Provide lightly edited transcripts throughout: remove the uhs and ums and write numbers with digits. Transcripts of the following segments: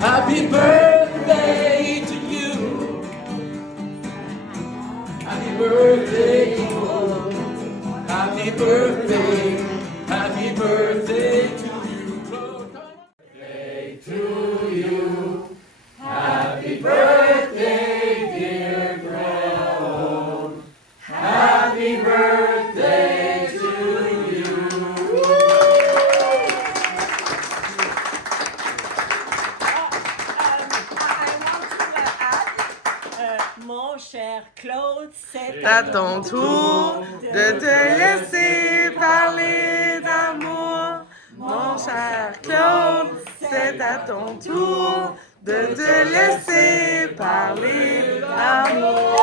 Happy birthday to you. Happy birthday to you. Happy birthday. Happy birthday to you. Birthday to you. Happy birthday, dear Claude. Happy birthday to you. Mon cher Claude, c'est à ton tour de te laisser parler d'amour. Mon cher Claude, c'est à ton tour de te laisser parler d'amour.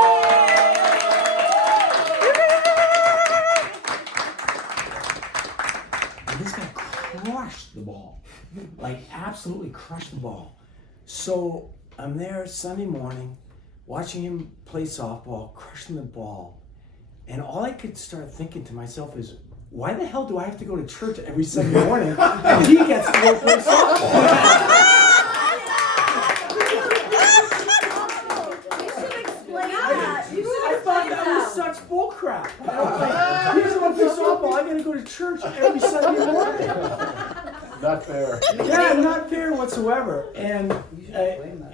This guy crushed the ball, like absolutely crushed the ball. So I'm there Sunday morning, watching him play softball, crushing the ball, and all I could start thinking to myself is, why the hell do I have to go to church every Sunday morning and he gets to go play softball? I thought that was such bullcrap. Like, he's going to play softball, I gotta go to church every Sunday morning. Not fair. Yeah, not fair whatsoever. And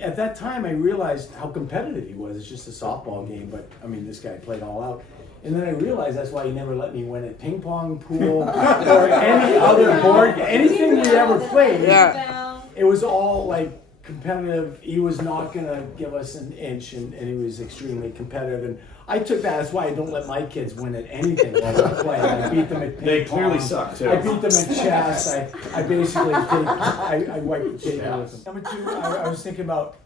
at that time, I realized how competitive he was. It's just a softball game, but I mean, this guy played all out. And then I realized that's why he never let me win at ping pong, pool, or any other board, anything we ever played. Yeah. It was all like competitive. He was not gonna give us an inch, and he was extremely competitive. And I took that. That's why I don't let my kids win at anything while we play. I beat them at ping They pong. clearly suck too. I beat them at chess. I basically I wiped the table with them. Number two, I was thinking about.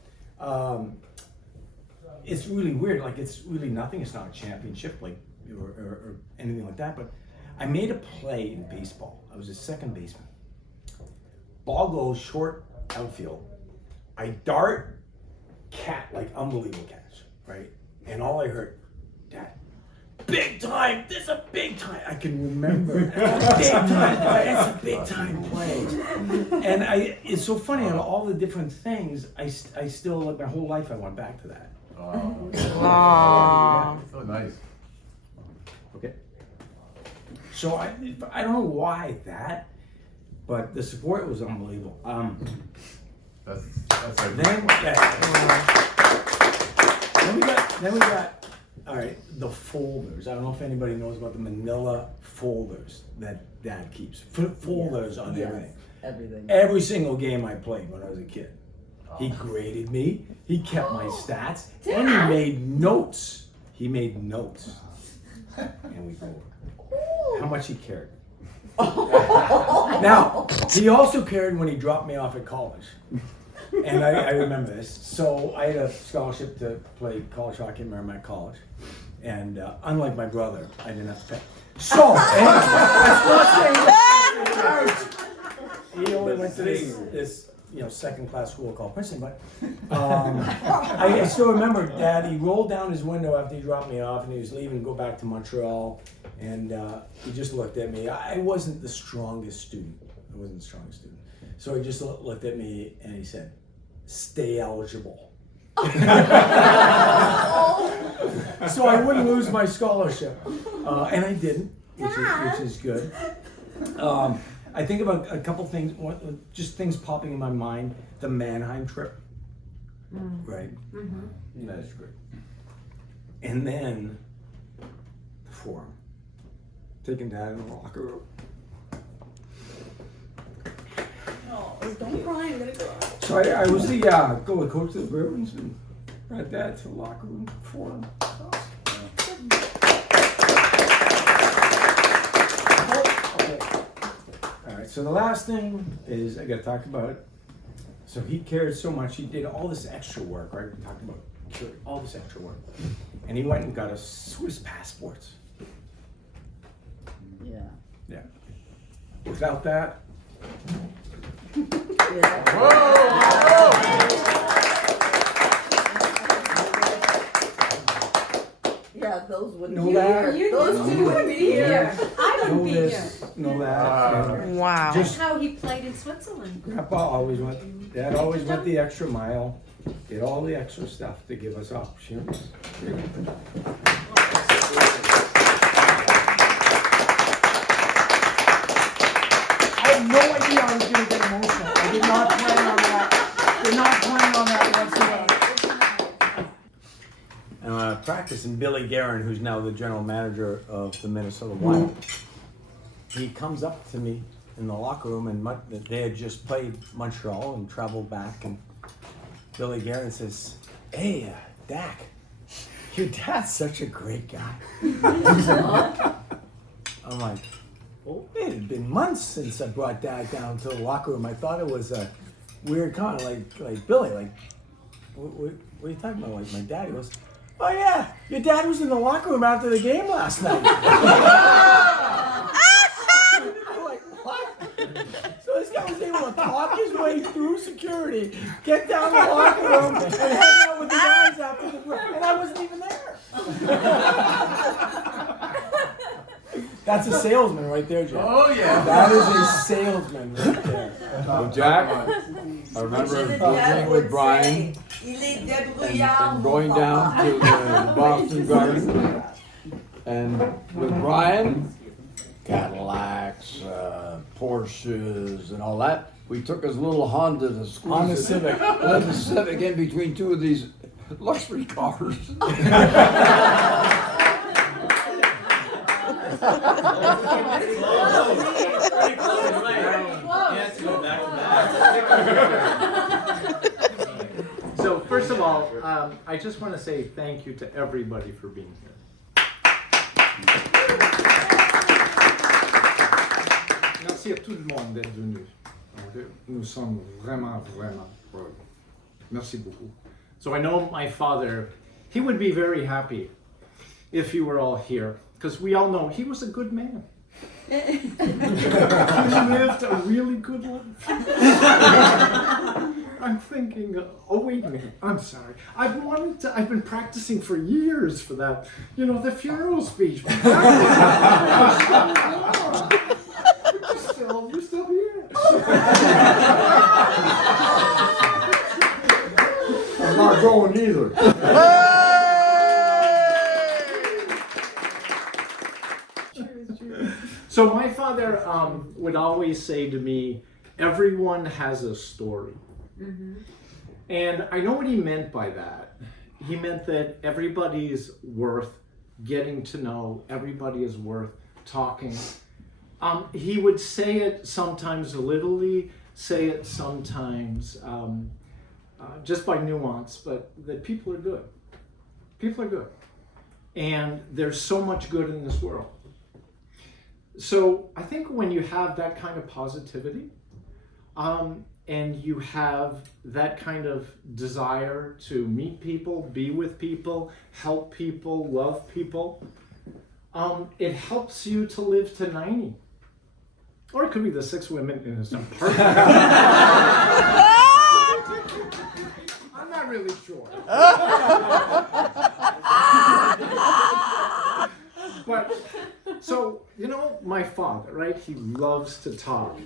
It's really weird. Like it's really nothing. It's not a championship, like or anything like that. But I made a play in baseball. I was a second baseman. Ball goes short outfield. I dart, like unbelievable catch, right? And all I heard, Dad, big time. This is a big time. I can remember. Big time play. It's a big time play. And it's so funny on all the different things. I still, like my whole life, I went back to that. Oh, Aww. so nice. Okay. So I don't know why that, but the support was unbelievable. That's like Then we got all right, the folders. I don't know if anybody knows about the manila folders that Dad keeps. Folders on everything. Everything. Every single game I played when I was a kid. He graded me, he kept my stats, and he made notes. And we go over how much he cared. Now, he also cared when he dropped me off at college. And I remember this. So I had a scholarship to play college hockey at Merrimack College. And unlike my brother, I didn't have to pay. So, he only went to this second class school called Princeton. But I still remember Dad, he rolled down his window after he dropped me off and he was leaving to go back to Montreal. And he just looked at me. I wasn't the strongest student. So he just looked at me and he said, "Stay eligible." So I wouldn't lose my scholarship. And I didn't, which is good. I think about a couple things, just things popping in my mind. The Mannheim trip, right? Mm-hmm. That's great. And then the forum. Taking Dad in the locker room. Don't cry, I'm gonna cry. So I was the goalie coach of the Bruins and brought Dad to the locker room for him. Okay. All right. So the last thing is I got to talk about it. So he cared so much. He did all this extra work. Right? We talked about all this extra work, and he went and got us Swiss passports. Yeah. Yeah. Without that. Yeah, those wouldn't Know be that? here. Those two wouldn't be here. I Know wouldn't be here. this. Know that. Wow. That's how he played in Switzerland. Grandpa always went. Dad always went the extra mile, did all the extra stuff to give us opportunities. I had no idea I was going to get emotional. I did not plan on that. Did not plan on that whatsoever. And practicing Billy Guerin, who's now the general manager of the Minnesota Wild, he comes up to me in the locker room, and they had just played Montreal and traveled back, and Billy Guerin says, "Hey, Dak, your dad's such a great guy." I'm like, well, it had been months since I brought Dad down to the locker room. I thought it was a weird comment, like Billy, like, what are you talking about? Like my dad? He goes, "Oh yeah, your dad was in the locker room after the game last night." I'm like, what? So this guy was able to talk his way through security, get down to the locker room, and hang out with the guys after the break, and I wasn't even there. That's a salesman right there, Jack. Oh, yeah. That is a salesman right there. So Jack, I remember being with Brian and going down to the Boston Garden. And with Brian, Cadillacs, Porsches, and all that. We took his little Honda to school. Honda Civic. Honda Civic in between two of these luxury cars. So first of all, I just want to say thank you to everybody for being here. Merci à tout le monde d'être venu. Nous sommes vraiment, vraiment heureux. Merci beaucoup. So I know my father, he would be very happy if you were all here, because we all know he was a good man. He lived a really good life. I'm thinking, oh wait a minute, I'm sorry. I've been practicing for years for that, the funeral speech. You're still here. I'm not going either. So my father would always say to me, everyone has a story. Mm-hmm. And I know what he meant by that. He meant that everybody's worth getting to know, everybody is worth talking. He would say it sometimes literally, say it sometimes just by nuance, but that people are good. People are good. And there's so much good in this world. So I think when you have that kind of positivity, and you have that kind of desire to meet people, be with people, help people, love people, it helps you to live to 90. Or it could be the 6 women in his apartment. I'm not really sure. But, so, my father, right? He loves to talk.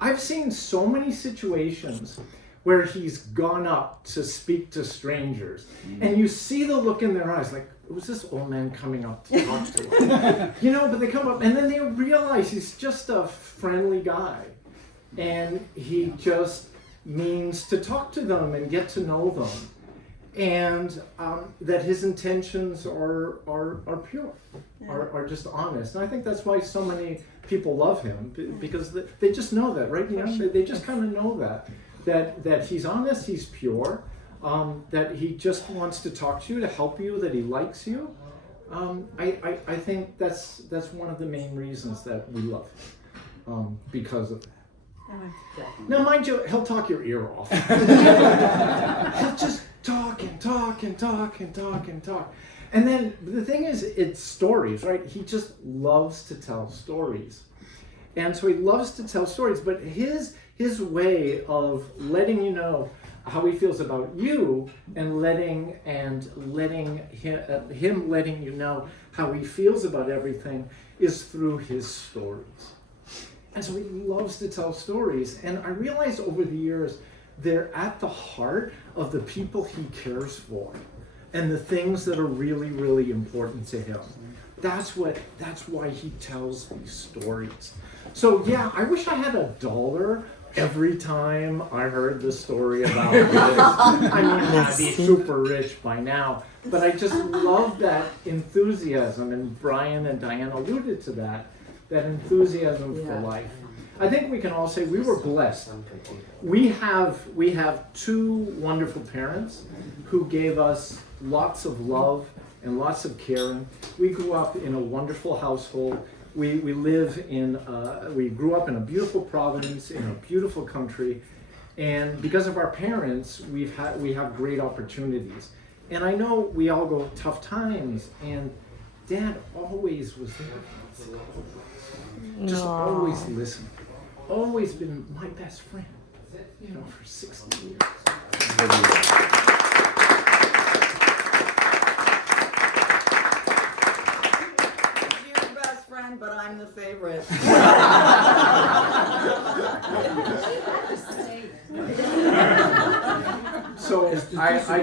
I've seen so many situations where he's gone up to speak to strangers, and you see the look in their eyes, like, who's this old man coming up to talk to us? But they come up, and then they realize he's just a friendly guy, and he just means to talk to them and get to know them, and that his intentions are pure, are just honest. And I think that's why so many people love him, because they just know that, right? They just kind of know that he's honest, he's pure, that he just wants to talk to you, to help you, that he likes you. I think that's one of the main reasons that we love him, because of it. Now, mind you, he'll talk your ear off. He'll just talk and talk and talk and talk and talk. And then the thing is, it's stories, right? He just loves to tell stories. And so he loves to tell stories, but his way of letting you know how he feels about you and letting him letting you know how he feels about everything is through his stories. And so he loves to tell stories. And I realized over the years they're at the heart of the people he cares for and the things that are really, really important to him. That's why he tells these stories. So yeah, I wish I had $1 every time I heard the story about this. I mean, I'd be super rich by now, but I just love that enthusiasm, and Brian and Diane alluded to that enthusiasm for life. I think we can all say we were blessed. We have 2 wonderful parents who gave us lots of love and lots of caring. We grew up in a wonderful household. We grew up in a beautiful province, in a beautiful country, and because of our parents, we have great opportunities. And I know we all go tough times, and Dad always was there. Just always listened. Always been my best friend, for 60 years. But I'm the favorite. So I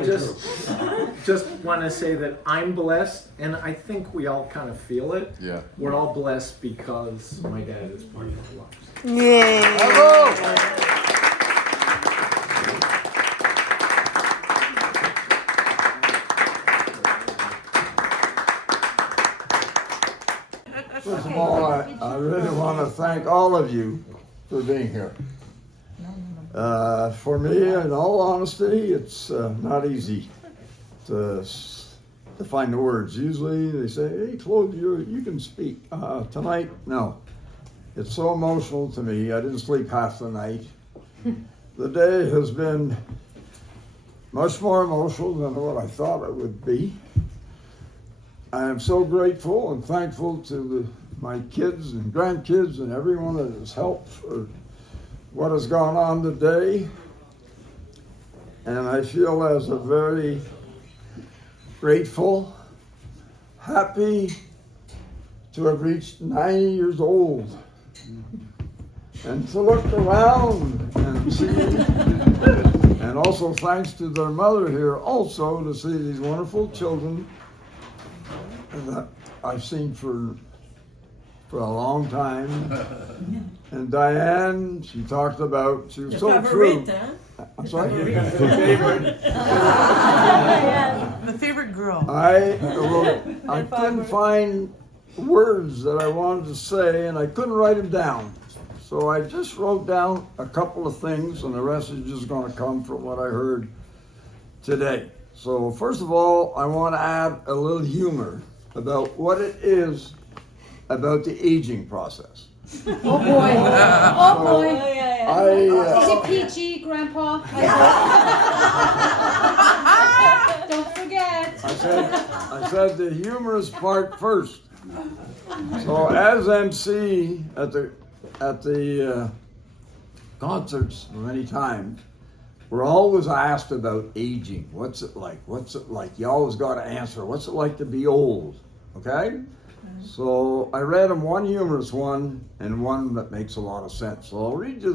just want to say that I'm blessed, and I think we all kind of feel it. Yeah. We're all blessed because my dad is part of our lives. Yay! First of all, I really want to thank all of you for being here. For me, in all honesty, it's not easy to find the words. Usually they say, hey, Claude, you can speak. Tonight, no. It's so emotional to me. I didn't sleep half the night. The day has been much more emotional than what I thought it would be. I am so grateful and thankful to my kids and grandkids and everyone that has helped for what has gone on today. And I feel as a very grateful, happy to have reached 90 years old and to look around and see, and also thanks to their mother here also to see these wonderful children that I've seen for a long time. And Diane, she talked about, she was so true. I'm sorry? The favorite girl. I couldn't find words that I wanted to say, and I couldn't write them down. So I just wrote down a couple of things, and the rest is just going to come from what I heard today. So first of all, I want to add a little humor about what it is about the aging process. Oh boy. Oh boy. Is it I, PG, Grandpa? Don't forget. I said the humorous part first. So as MC at the concerts many times, we're always asked about aging. What's it like? What's it like? You always got to answer. What's it like to be old? Okay? So I read them one humorous one and one that makes a lot of sense. So I'll read you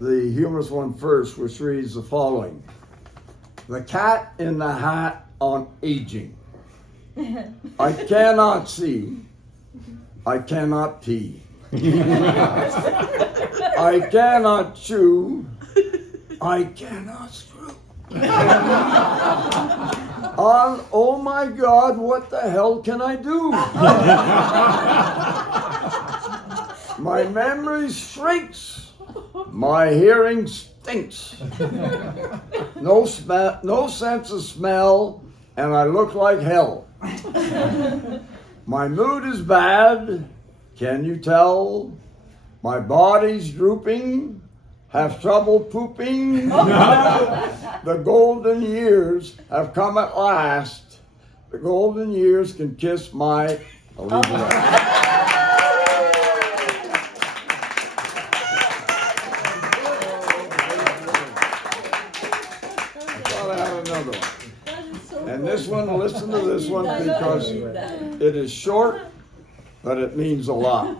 the humorous one first, which reads the following. The cat in the hat on aging. I cannot see. I cannot pee. I cannot chew. I cannot screw. Oh my God, what the hell can I do? My memory shrinks. My hearing stinks. No sense of smell, and I look like hell. My mood is bad. Can you tell? My body's drooping. Have trouble pooping. The golden years have come at last. The golden years can kiss my. I'll leave it at that. I thought I had another one. And this one, listen to this one because it is short, but it means a lot.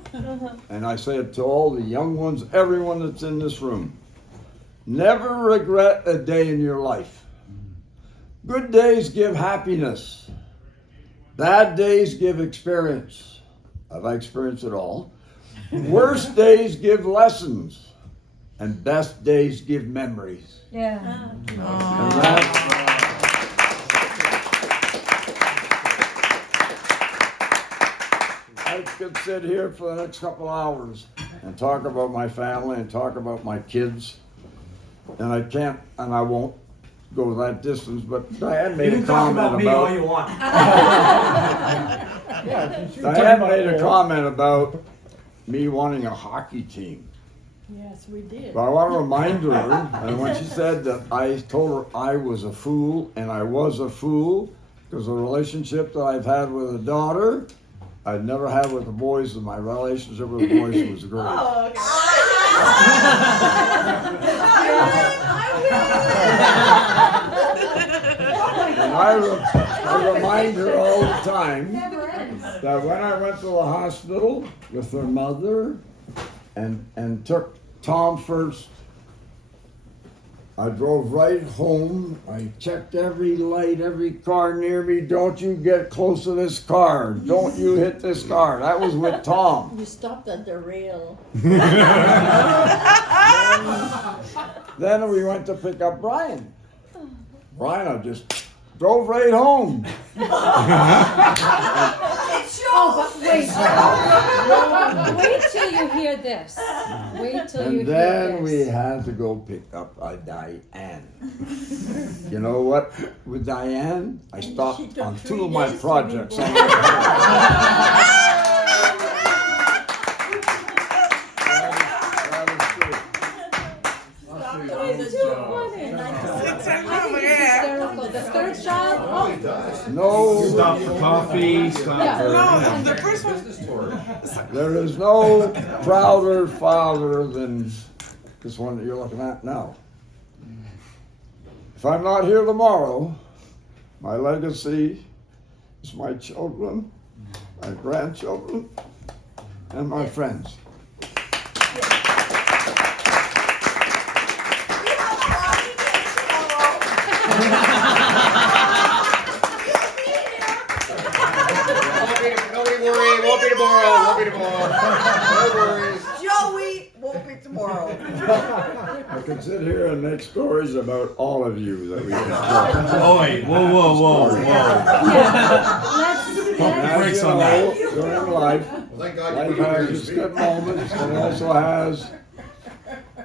And I say it to all the young ones, everyone that's in this room. Never regret a day in your life. Good days give happiness. Bad days give experience. I've experienced it all. Worst days give lessons. And best days give memories. Yeah. And that, I could sit here for the next couple hours and talk about my family and talk about my kids. And I can't, and I won't go that distance, but Diane You made can a talk comment about me all you about, want. Diane made a comment about me wanting a hockey team. Yes, we did. But I want to remind her, and when she said that I told her I was a fool, and I was a fool, because the relationship that I've had with a daughter, I'd never had with the boys, and my relationship with the boys was great. Oh, okay. And I remind her all the time that when I went to the hospital with her mother and took Tom first, I drove right home. I checked every light, every car near me. Don't you get close to this car. Don't you hit this car. That was with Tom. You stopped at the rail. Then we went to pick up Brian. Brian, I just drove right home. Oh, but wait till you hear this. Wait till you And hear then we this. had to go pick up Diane. You know what? With Diane, I stopped on 2 of my projects. Hysterical. The third child? No, Stop for coffee, stop for. No, the first one. there is no prouder father than this one that you're looking at now. If I'm not here tomorrow, my legacy is my children, my grandchildren, and my friends. Don't worry, won't be tomorrow. No worries. Joey won't be tomorrow. I could sit here and make stories about all of you that we can talk. Oh wait, whoa. Let's Brakes As you on know, that. during life, Well, thank God life you put has your its speak. good moments and also has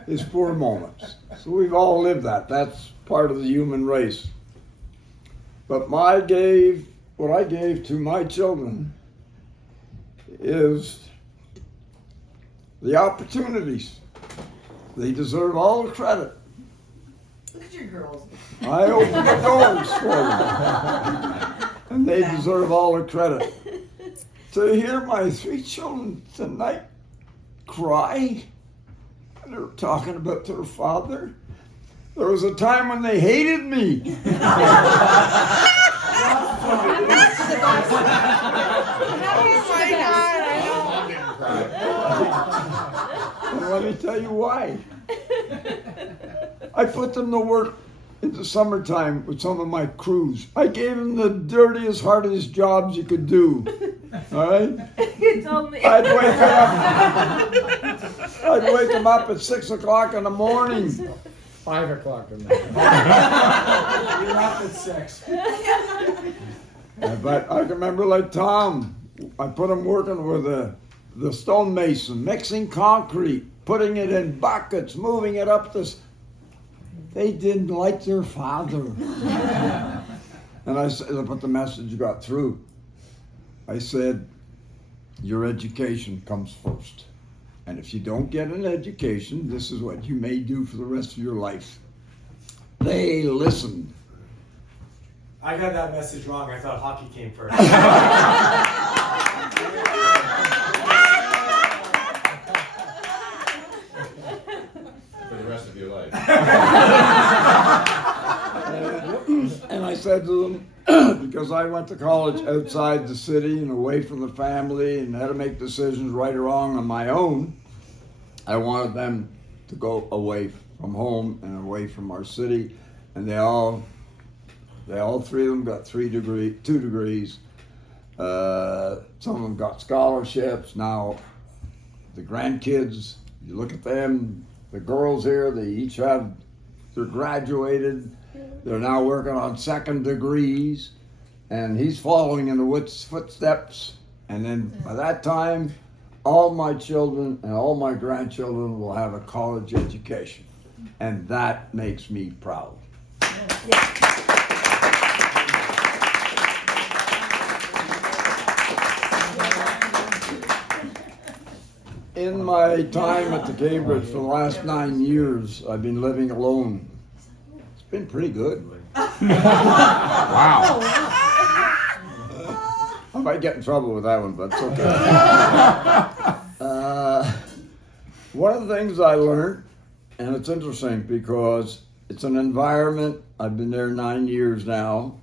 its poor moments. So we've all lived that. That's part of the human race. But what I gave to my children is the opportunities. They deserve all the credit. Look at your girls. I opened the doors for them. And they deserve all the credit. To hear my 3 children tonight cry, and they were talking about their father. There was a time when they hated me. And let me tell you why. I put them to work in the summertime with some of my crews. I gave them the dirtiest, hardest jobs you could do. All right? You told me. I'd wake them up at 6 o'clock in the morning. 5 o'clock in the morning. You're up at 6. But I can remember like Tom, I put him working with the stonemason, mixing concrete, putting it in buckets, moving it up this. They didn't like their father. And I said, but the message got through. I said, your education comes first. And if you don't get an education, this is what you may do for the rest of your life. They listened. I got that message wrong. I thought hockey came first. For the rest of your life. And I said to them, because I went to college outside the city and away from the family and had to make decisions right or wrong on my own, I wanted them to go away from home and away from our city, and they all three of them got 2 degrees. Some of them got scholarships. Now the grandkids, you look at them, the girls here, they're graduated. They're now working on 2nd degrees, and he's following in the Witt's footsteps. And then by that time, all my children and all my grandchildren will have a college education. And that makes me proud. In my time at the Cambridge for the last 9 years, I've been living alone. It's been pretty good. Wow. I might get in trouble with that one, but it's okay. One of the things I learned, and it's interesting because it's an environment, I've been there 9 years now,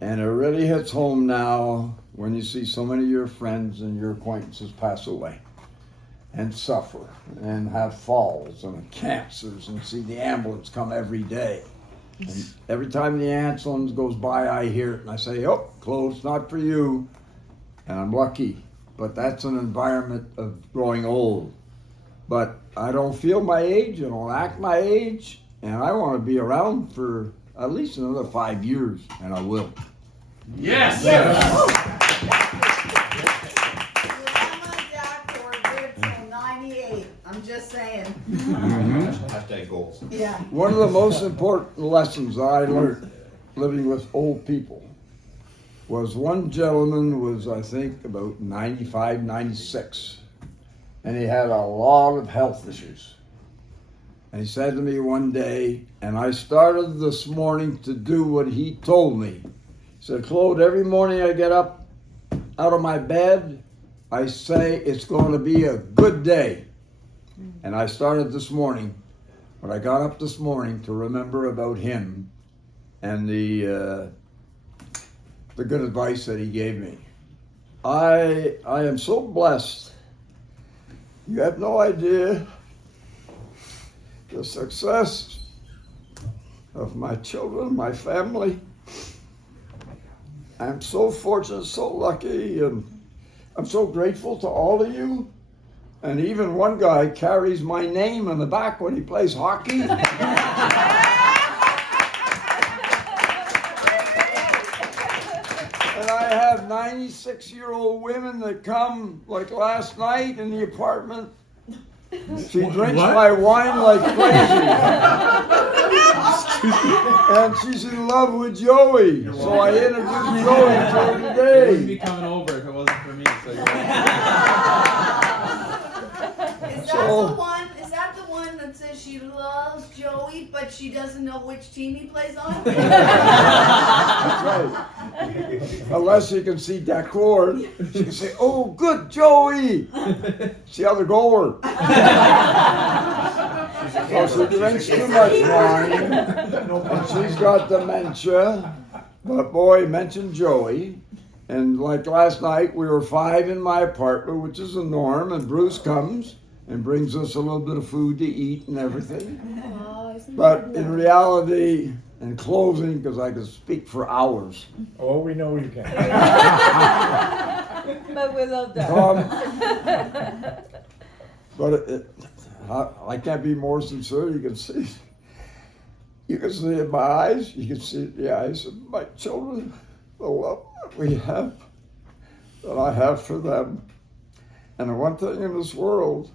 and it really hits home now when you see so many of your friends and your acquaintances pass away and suffer and have falls and cancers and see the ambulance come every day. And every time the ambulance goes by, I hear it and I say, oh, Claude, it's not for you. And I'm lucky, but that's an environment of growing old. But I don't feel my age, I don't act my age, and I want to be around for at least another 5 years, and I will. Yes. Daccord lived till 98. I'm just saying. Hashtag goals. Yeah. One of the most important lessons I learned living with old people was one gentleman was, I think, about 95, 96, and he had a lot of health issues. And he said to me one day, and I started this morning to do what he told me. He said, Claude, every morning I get up out of my bed, I say it's going to be a good day. And I started this morning, when I got up this morning, to remember about him and the good advice that he gave me. I am so blessed. You have no idea the success of my children, my family. I'm so fortunate, so lucky, and I'm so grateful to all of you. And even one guy carries my name on the back when he plays hockey. And I have 96-year-old women that come, like last night in the apartment. She drinks my wine like crazy. And she's in love with Joey. So I introduced Joey to her You wouldn't today. be coming over if it wasn't for me. So you're Is that the one that says she loves Joey, but she doesn't know which team he plays on? That's right. Unless you can see Daccord, she can say, oh, good, Joey. It's the other goaler. So she drinks too much wine, and she's got dementia. But boy, mention Joey. And like last night, we were 5 in my apartment, which is the norm, and Bruce comes and brings us a little bit of food to eat and everything. But in reality, in closing, because I could speak for hours. Oh, we know you can. But we love that. I can't be more sincere. You can see in my eyes. You can see in the eyes of my children the love that we have, that I have for them. And the one thing in this world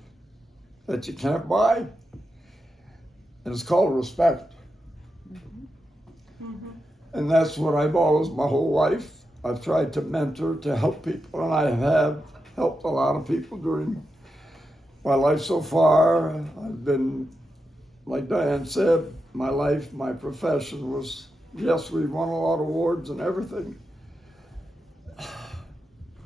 that you can't buy, and it's called respect. And that's what I've always, my whole life, I've tried to mentor, to help people, and I have helped a lot of people during my life so far. I've been, like Diane said, my life, my profession was, yes, we won a lot of awards and everything,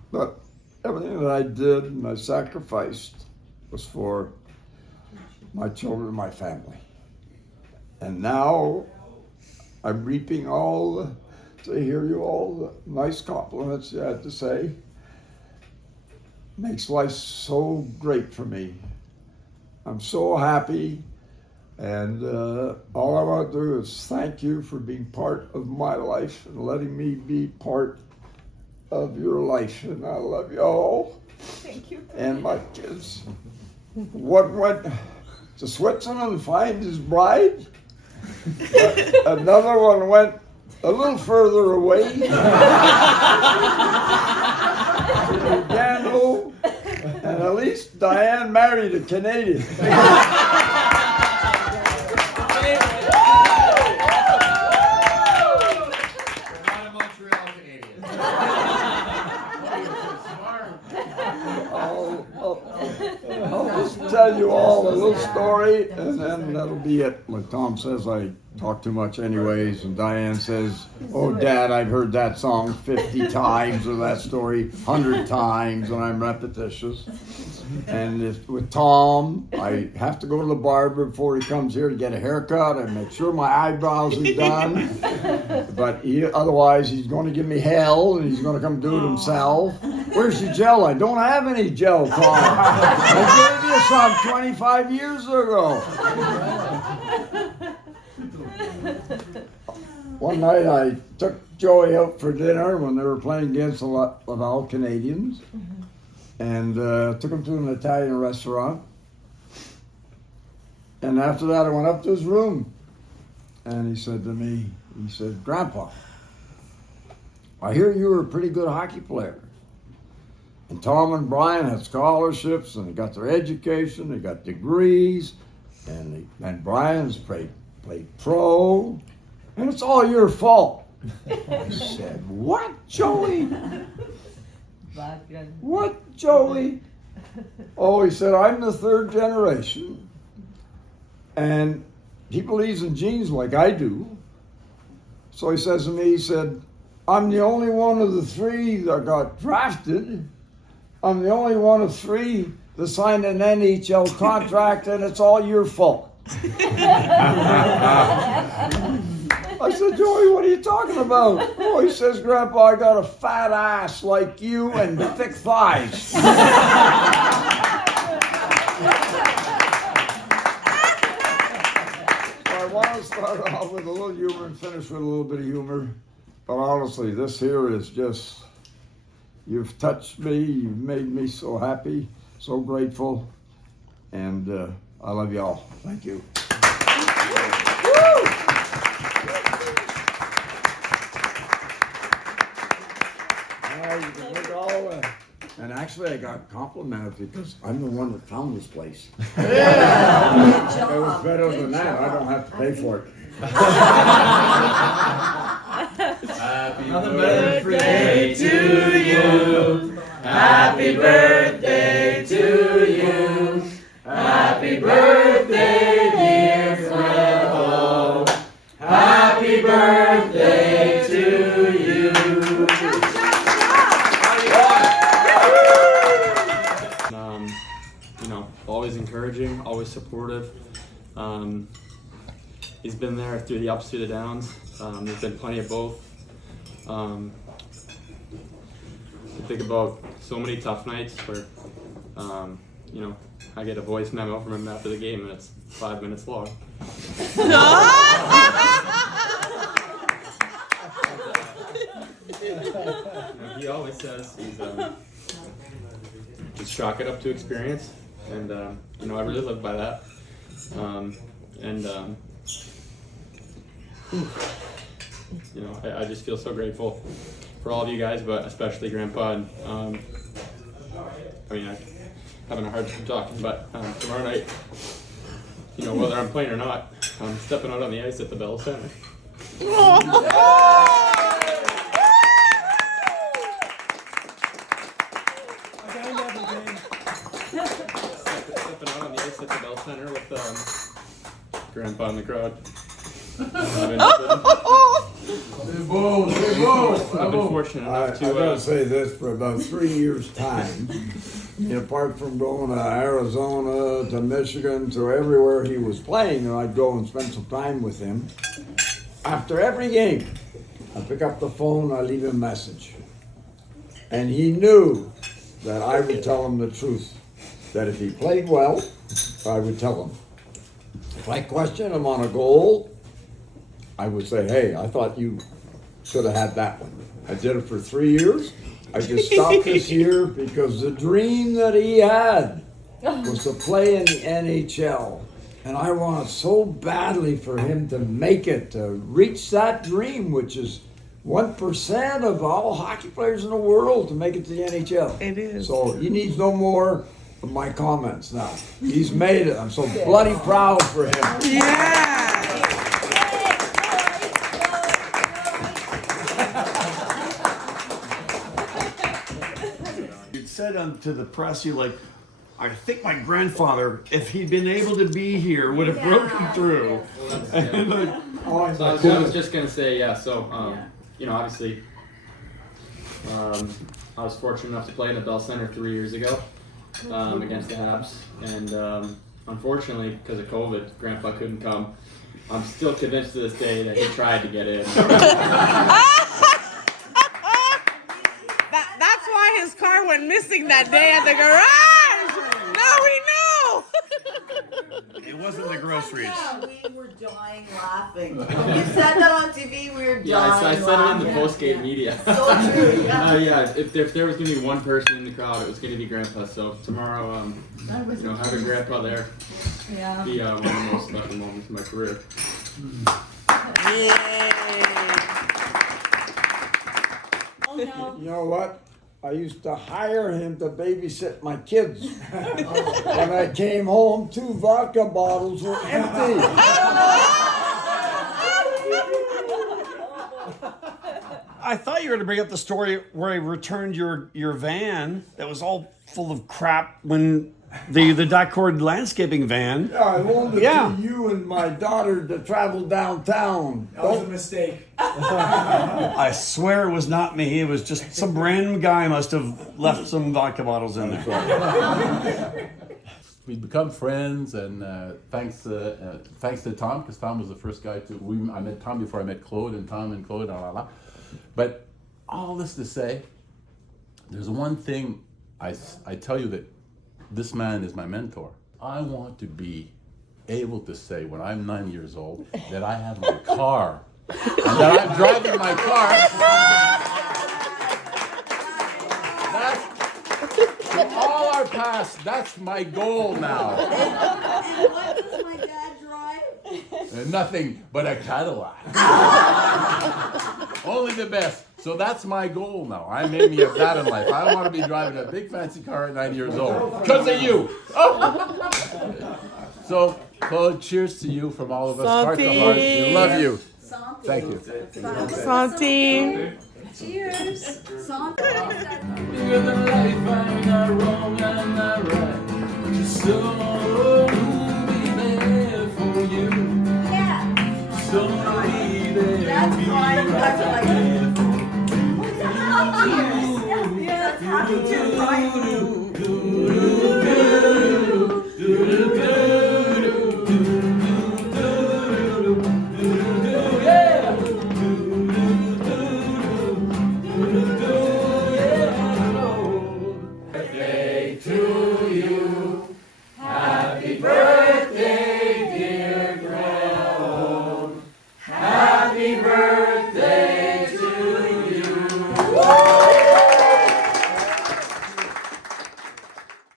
but everything that I did and I sacrificed was for my children and my family. And now I'm reaping to hear you all the nice compliments you had to say. Makes life so great for me. I'm so happy And all I want to do is thank you for being part of my life and letting me be part of your life. And I love you all. Thank you. And my kids. One went to Switzerland to find his bride. Another one went a little further away. to Lugano. And at least Diane married a Canadian. I'll just tell you all a little story, and then that'll be it. Like Tom says, I talk too much anyways, and Diane says, oh, Dad, I've heard that song 50 times, or that story 100 times, and I'm repetitious. And with Tom, I have to go to the barber before he comes here to get a haircut and make sure my eyebrows are done. But otherwise, he's going to give me hell, and he's going to come do it himself. Where's your gel? I don't have any gel, Tom. I gave you some 25 years ago. One night I took Joey out for dinner when they were playing against the Laval Canadians, and took him to an Italian restaurant. And after that I went up to his room, and he said to me, he said, Grandpa, I hear you were a pretty good hockey player. And Tom and Brian had scholarships, and they got their education, they got degrees, and Brian's played pro, and it's all your fault. I said, what, Joey? What, Joey? Oh, he said, I'm the third generation, and he believes in genes like I do. So he says to me, he said, I'm the only one of the three that got drafted. I'm the only one of three that signed an NHL contract, and it's all your fault. I said, Joey, what are you talking about? Oh, he says, Grandpa, I got a fat ass like you and thick thighs. I want to start off with a little humor and finish with a little bit of humor. But honestly, this here is just, you've touched me, you've made me so happy, so grateful, and I love you all. Thank you. You can look all and actually I got complimented because I'm the one that found this place. Yeah. If it was better than that, I don't have to pay for it. Happy birthday to you. Happy birthday to you. Happy birthday, dear Claude. Happy birthday to you. Always encouraging, always supportive. He's been there through the ups, through the downs. There's been plenty of both. I think about so many tough nights where, I get a voice memo from him after the game and it's 5 minutes long. He always says he's just chalk it up to experience. And, I really live by that. I just feel so grateful for all of you guys, but especially Grandpa. And, I'm having a hard time talking, but tomorrow night, whether I'm playing or not, I'm stepping out on the ice at the Bell Center. Stepping out on the ice at the Bell Center with Grandpa in the crowd. I've been fortunate enough to. I gotta say this, for about 3 years' time, apart from going to Arizona, to Michigan, to everywhere he was playing, and I'd go and spend some time with him. After every game, I pick up the phone, I leave him a message. And he knew that I would tell him the truth. That if he played well, I would tell him. If I question him on a goal, I would say, hey, I thought you should have had that one. I did it for 3 years. I just stopped this year because the dream that he had was to play in the NHL. And I wanted so badly for him to make it, to reach that dream, which is 1% of all hockey players in the world to make it to the NHL. It is. So he needs no more of my comments now. He's made it. I'm so bloody proud for him. Yeah. You said to the press, you like, I think my grandfather, if he'd been able to be here, would have broken through. And like, So I was just gonna say, you know, obviously, I was fortunate enough to play in the Bell Center 3 years ago against the Habs, and unfortunately, because of COVID, Grandpa couldn't come. I'm still convinced to this day that he tried to get in. That's why his car went missing that day at the garage. Now we know. it wasn't the groceries. We were dying laughing. You said that on TV, we were dying Yeah, I said it in the laughing. post-game media. So true, yeah. If there was gonna be one person in the crowd, it was gonna be Grandpa. So tomorrow, you know, having Grandpa there, Yeah. be one of the most special moments in my career. Oh no. You know what? I used to hire him to babysit my kids. When I came home, 2 vodka bottles were empty. I thought you were going to bring up the story where I returned your van that was all full of crap when the Daccord landscaping van. Yeah, I loaned it Yeah. to you and my daughter to travel downtown. That was a mistake. I swear it was not me. It was just some random guy must have left some vodka bottles in there. We've become friends, and thanks to Tom, because Tom was the first guy I met Tom before I met Claude, and Tom and Claude, But all this to say, there's one thing I tell you, that this man is my mentor. I want to be able to say when I'm 9 years old that I have my car, and that I'm driving my car. That's all our past. That's my goal now. And what does my dad drive? Nothing but a Cadillac. Only the best. So that's my goal now. I'm aiming at that in life. I want to be driving a big fancy car at 9 years old. Because of you. Oh. So, Claude, cheers to you from all of us. Heart to heart. We love you. Santi. Thank you. Santi. Cheers. Santi. You're the life, I'm not wrong, I'm not right. Just someone who'll be there for you. Yeah. Someone be there. That's be fine. That's right like there for Yeah, that's happy cheers, right?